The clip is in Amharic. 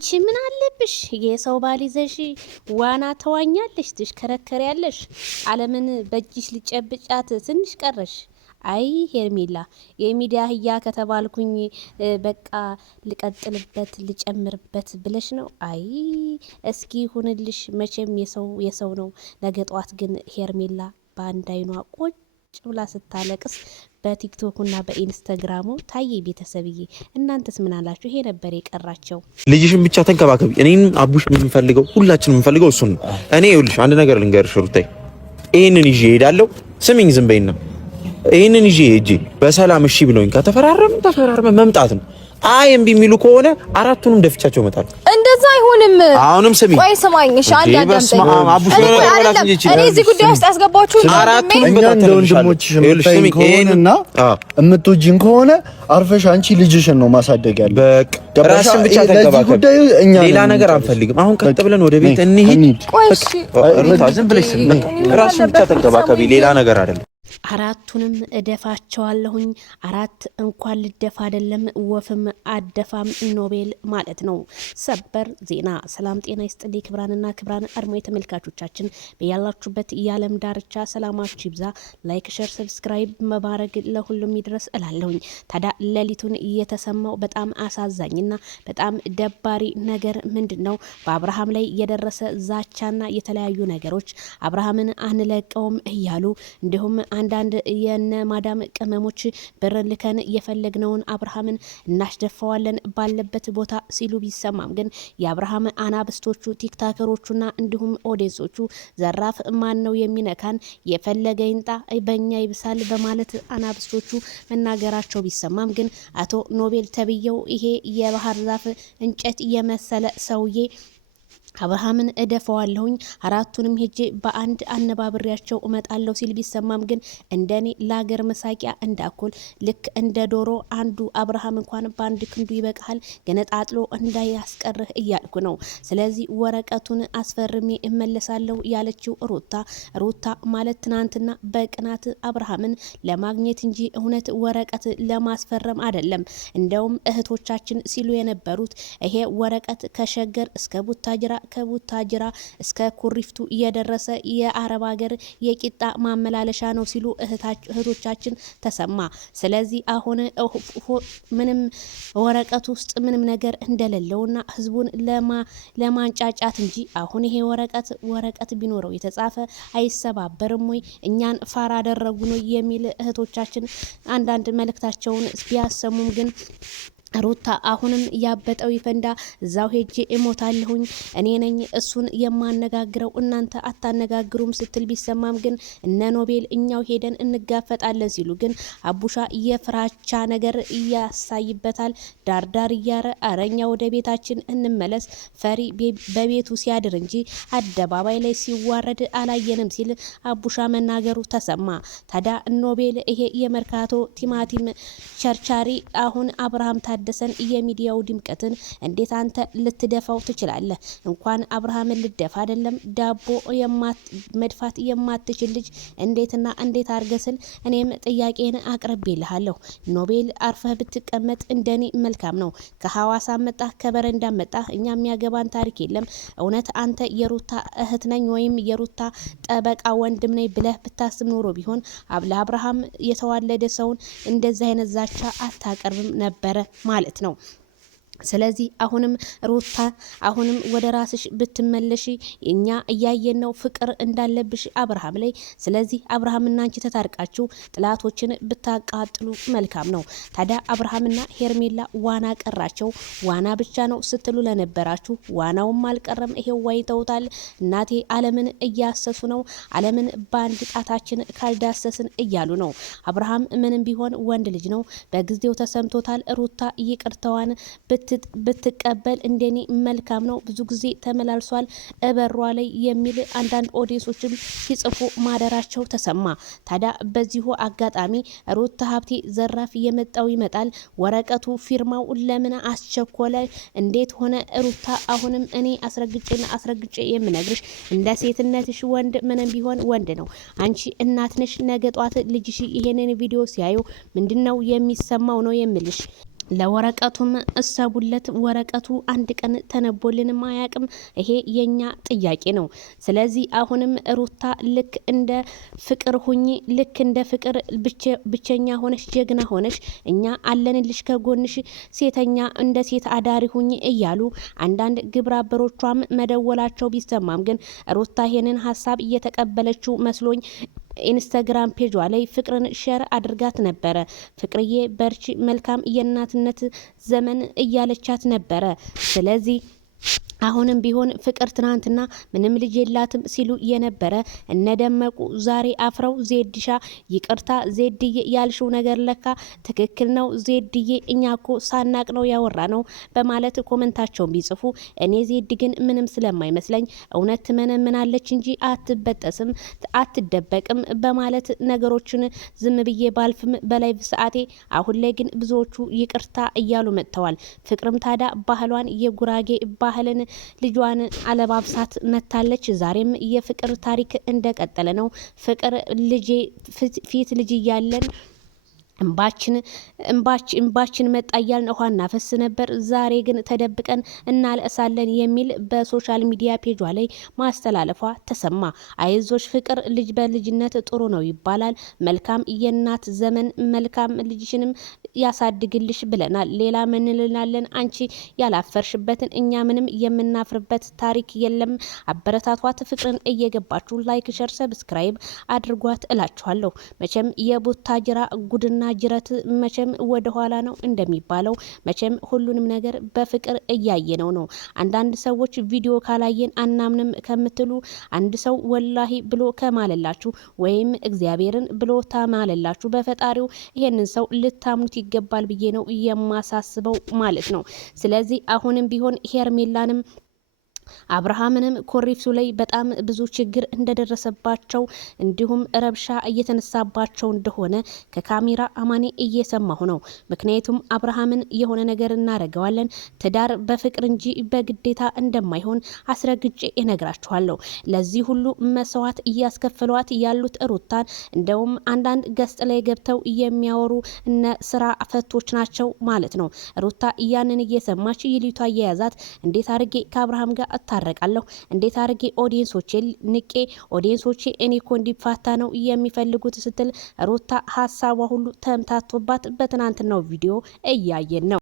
አንቺ ምን አለብሽ? የሰው ባል ይዘሽ ዋና ተዋኛለሽ፣ ትሽከረከሪያለሽ። ዓለምን በእጅሽ ልጨብጫት ትንሽ ቀረሽ። አይ ሄርሜላ የሚዲያ አህያ ከተባልኩኝ በቃ ልቀጥልበት ልጨምርበት ብለሽ ነው? አይ እስኪ ሁንልሽ። መቼም የሰው ነው። ነገ ጧት ግን ሄርሜላ በአንድ አይኗ ቁጭ ብላ ስታለቅስ በቲክቶኩና በኢንስታግራሙ ታየ። ቤተሰብዬ እናንተስ ምን አላችሁ? ይሄ ነበር የቀራቸው። ልጅሽን ብቻ ተንከባከቢ። እኔን አቡሽ የምንፈልገው ሁላችንም የምንፈልገው እሱን ነው። እኔ ይኸውልሽ አንድ ነገር ልንገርሽ ሩታዬ፣ ይሄንን ይዤ እሄዳለሁ። ስሚኝ ዝም በይና፣ ይሄንን ይዤ ሂጂ በሰላም እሺ ብለውኝ ከተፈራረመ መምጣት ነው። አይ እምቢ የሚሉ ከሆነ አራቱንም ደፍቻቸው እመጣለሁ። እንደዛ አይሆንም። አሁንም ስሚ፣ ቆይ ስማኝ። እሺ አንድ ያዳምጠኝ። እኔ እዚህ ጉዳይ ውስጥ ያስገባችሁ አራቱንም እንደ ወንድሞችሽ ከሆነና እምትወጂን ከሆነ አርፈሽ አንቺ ልጅሽን ነው ማሳደግ ያለው። በቃ ራስሽን ብቻ ተንከባከቢ። ሌላ ነገር አንፈልግም። አሁን ቀጥ ብለን ወደ ቤት እንሂድ። ቆይ እሺ ሩታ ዝም ብለሽ ስሚ፣ ራስሽን ብቻ ተንከባከቢ። ሌላ ነገር አይደለም። አራቱንም እደፋቸዋለሁኝ። አራት እንኳን ልደፋ አይደለም ወፍም አደፋም ኖቤል ማለት ነው። ሰበር ዜና። ሰላም ጤና ይስጥልኝ ክብራንና ክብራን አድሞ የተመልካቾቻችን በያላችሁበት የዓለም ዳርቻ ሰላማችሁ ይብዛ። ላይክ፣ ሼር፣ ሰብስክራይብ መባረግ ለሁሉም ይድረስ እላለሁኝ። ታዲያ ሌሊቱን እየተሰማው በጣም አሳዛኝና በጣም ደባሪ ነገር ምንድን ነው? በአብርሃም ላይ የደረሰ ዛቻና የተለያዩ ነገሮች አብርሃምን አንለቀውም እያሉ እንዲሁም አንዳንድ የነ ማዳም ቅመሞች ብር ልከን የፈለግነውን አብርሃምን እናስደፋዋለን ባለበት ቦታ ሲሉ ቢሰማም ግን የአብርሃም አናብስቶቹ ቲክታከሮቹና እንዲሁም ኦዲየንሶቹ ዘራፍ ማን ነው የሚነካን የፈለገ ይንጣ በእኛ ይብሳል በማለት አናብስቶቹ መናገራቸው ቢሰማም ግን አቶ ኖቤል ተብየው ይሄ የባህር ዛፍ እንጨት የመሰለ ሰውዬ አብርሃምን እደፈዋለሁኝ አራቱንም ሄጄ በአንድ አነባብሬያቸው እመጣለሁ ሲል ቢሰማም ግን እንደኔ ላገር መሳቂያ እንዳኩል ልክ እንደ ዶሮ አንዱ አብርሃም እንኳን በአንድ ክንዱ ይበቃል ገነጣጥሎ እንዳያስቀርህ እያልኩ ነው። ስለዚህ ወረቀቱን አስፈርሜ እመለሳለሁ ያለችው ሩታ ማለት ትናንትና በቅናት አብርሃምን ለማግኘት እንጂ እውነት ወረቀት ለማስፈረም አይደለም። እንደውም እህቶቻችን ሲሉ የነበሩት ይሄ ወረቀት ከሸገር እስከ ቡታጅራ ከቡታጅራ እስከ ኩሪፍቱ እየደረሰ የአረብ ሀገር የቂጣ ማመላለሻ ነው ሲሉ እህቶቻችን ተሰማ። ስለዚህ አሁን ምንም ወረቀቱ ውስጥ ምንም ነገር እንደሌለውና ህዝቡን ለማንጫጫት እንጂ አሁን ይሄ ወረቀት ቢኖረው የተጻፈ አይሰባበርም ወይ እኛን ፋራ አደረጉ ነው የሚል እህቶቻችን አንዳንድ መልእክታቸውን ቢያሰሙም ግን ሩታ አሁንም ያበጠው ይፈንዳ፣ እዛው ሄጄ እሞታለሁኝ፣ እኔ ነኝ እሱን የማነጋግረው እናንተ አታነጋግሩም ስትል ቢሰማም ግን እነ ኖቤል እኛው ሄደን እንጋፈጣለን ሲሉ ግን አቡሻ የፍራቻ ነገር እያሳይበታል። ዳርዳር እያረ አረኛ ወደ ቤታችን እንመለስ፣ ፈሪ በቤቱ ሲያድር እንጂ አደባባይ ላይ ሲዋረድ አላየንም ሲል አቡሻ መናገሩ ተሰማ። ታዲያ ኖቤል ይሄ የመርካቶ ቲማቲም ቸርቻሪ አሁን አብርሃም ታደሰን የሚዲያው ድምቀትን እንዴት አንተ ልትደፋው ትችላለህ? እንኳን አብርሃምን ልደፋ አይደለም ዳቦ መድፋት የማትችል ልጅ እንዴት አርገስል? እኔም ጥያቄን አቅርቤልሃለሁ። ኖቤል አርፈህ ብትቀመጥ እንደኔ መልካም ነው። ከሐዋሳ መጣ ከበረንዳ መጣ እኛ የሚያገባን ታሪክ የለም። እውነት አንተ የሩታ እህት ነኝ ወይም የሩታ ጠበቃ ወንድም ነኝ ብለህ ብታስብ ኖሮ ቢሆን ለአብርሃም የተዋለደ ሰውን እንደዚህ አይነት ዛቻ አታቀርብም ነበረ ማለት ነው። ስለዚህ አሁንም ሩታ አሁንም ወደ ራስሽ ብትመለሺ እኛ እያየን ነው ፍቅር እንዳለብሽ አብርሃም ላይ። ስለዚህ አብርሃምና አንቺ ተታርቃችሁ ጥላቶችን ብታቃጥሉ መልካም ነው። ታዲያ አብርሃምና ሄርሜላ ዋና ቀራቸው። ዋና ብቻ ነው ስትሉ ለነበራችሁ ዋናውም አልቀረም፣ ይሄው ዋይተውታል። እናቴ ዓለምን እያሰሱ ነው። ዓለምን በአንድ ጣታችን ካልዳሰስን እያሉ ነው። አብርሃም ምንም ቢሆን ወንድ ልጅ ነው፣ በጊዜው ተሰምቶታል። ሩታ ይቅርታዋን ብትቀበል እንደኔ መልካም ነው። ብዙ ጊዜ ተመላልሷል እበሯ ላይ የሚል አንዳንድ ኦዲየንሶችም ሲጽፉ ማደራቸው ተሰማ። ታዲያ በዚሁ አጋጣሚ ሩታ ሀብቴ ዘራፍ የመጣው ይመጣል፣ ወረቀቱ ፊርማው ለምን አስቸኮለ? እንዴት ሆነ? ሩታ አሁንም እኔ አስረግጬ የምነግርሽ እንደ ሴትነትሽ ወንድ ምንም ቢሆን ወንድ ነው። አንቺ እናት ነሽ። ነገ ጧት ልጅሽ ይሄንን ቪዲዮ ሲያዩ ምንድነው የሚሰማው ነው የምልሽ። ለወረቀቱም እሰቡለት። ወረቀቱ አንድ ቀን ተነቦልን ማያቅም። ይሄ የኛ ጥያቄ ነው። ስለዚህ አሁንም ሩታ ልክ እንደ ፍቅር ሁኚ፣ ልክ እንደ ፍቅር ብቸኛ ሆነሽ ጀግና ሆነሽ እኛ አለንልሽ ከጎንሽ፣ ሴተኛ እንደ ሴት አዳሪ ሁኚ እያሉ አንዳንድ ግብረ አበሮቿም መደወላቸው ቢሰማም ግን ሩታ ይሄንን ሀሳብ እየተቀበለችው መስሎኝ ኢንስታግራም ፔጇ ላይ ፍቅርን ሼር አድርጋት ነበረ። ፍቅርዬ በርቺ፣ መልካም የእናትነት ዘመን እያለቻት ነበረ። ስለዚህ አሁንም ቢሆን ፍቅር ትናንትና ምንም ልጅ የላትም ሲሉ የነበረ እነደመቁ ዛሬ አፍረው ዜድሻ ይቅርታ ዜድዬ ያልሽው ነገር ለካ ትክክል ነው ዜድዬ፣ እኛ እኮ ሳናቅ ነው ያወራ ነው በማለት ኮመንታቸውን ቢጽፉ እኔ ዜድ ግን ምንም ስለማይመስለኝ እውነት ትመነምናለች እንጂ አትበጠስም አትደበቅም በማለት ነገሮችን ዝም ብዬ ባልፍም በላይቭ ሰዓቴ አሁን ላይ ግን ብዙዎቹ ይቅርታ እያሉ መጥተዋል። ፍቅርም ታዳ ባህሏን የጉራጌ ባህልን ልጇን አለባብሳት መታለች። ዛሬም የፍቅር ታሪክ እንደቀጠለ ነው። ፍቅር ልጄ ፊት ልጅ እያለን እንባችን መጣ እያልን ውሃ እናፈስ ነበር። ዛሬ ግን ተደብቀን እናለእሳለን የሚል በሶሻል ሚዲያ ፔጇ ላይ ማስተላለፏ ተሰማ። አይዞሽ ፍቅር ልጅ በልጅነት ጥሩ ነው ይባላል። መልካም የእናት ዘመን፣ መልካም ልጅሽንም ያሳድግልሽ ብለናል። ሌላ ምን እንላለን? አንቺ ያላፈርሽበትን እኛ ምንም የምናፍርበት ታሪክ የለም። አበረታቷት። ፍቅርን እየገባችሁ ላይክ፣ ሸር፣ ሰብስክራይብ አድርጓት እላችኋለሁ። መቼም የቡታጅራ ጉድና ጅረት መቼም ወደ ኋላ ነው እንደሚባለው። መቼም ሁሉንም ነገር በፍቅር እያየነው ነው። አንዳንድ ሰዎች ቪዲዮ ካላየን አናምንም ከምትሉ አንድ ሰው ወላሂ ብሎ ከማለላችሁ ወይም እግዚአብሔርን ብሎ ታማለላችሁ በፈጣሪው ይሄንን ሰው ልታምኑት ይገባል ብዬ ነው የማሳስበው ማለት ነው። ስለዚህ አሁንም ቢሆን ሄርሜላንም አብርሃምንም ኮሪፍቱ ላይ በጣም ብዙ ችግር እንደደረሰባቸው እንዲሁም ረብሻ እየተነሳባቸው እንደሆነ ከካሜራ አማኔ እየሰማሁ ነው። ምክንያቱም አብርሃምን የሆነ ነገር እናደርገዋለን ትዳር በፍቅር እንጂ በግዴታ እንደማይሆን አስረግጬ እነግራችኋለሁ። ለዚህ ሁሉ መስዋዕት እያስከፈሏት ያሉት ሩታን እንደውም አንዳንድ ገስጥ ላይ ገብተው የሚያወሩ እነ ስራ ፈቶች ናቸው ማለት ነው። ሩታ ያንን እየሰማች ይሊቷ እየያዛት እንዴት አድርጌ ከአብርሃም ጋር እታረቃለሁ፣ እንዴት አድርጌ ኦዲየንሶቼ ንቄ ኦዲየንሶቼ እኔ እኮ እንዲፋታ ነው የሚፈልጉት ስትል ሩታ ሀሳቧ ሁሉ ተምታቶባት በትናንትናው ቪዲዮ እያየን ነው።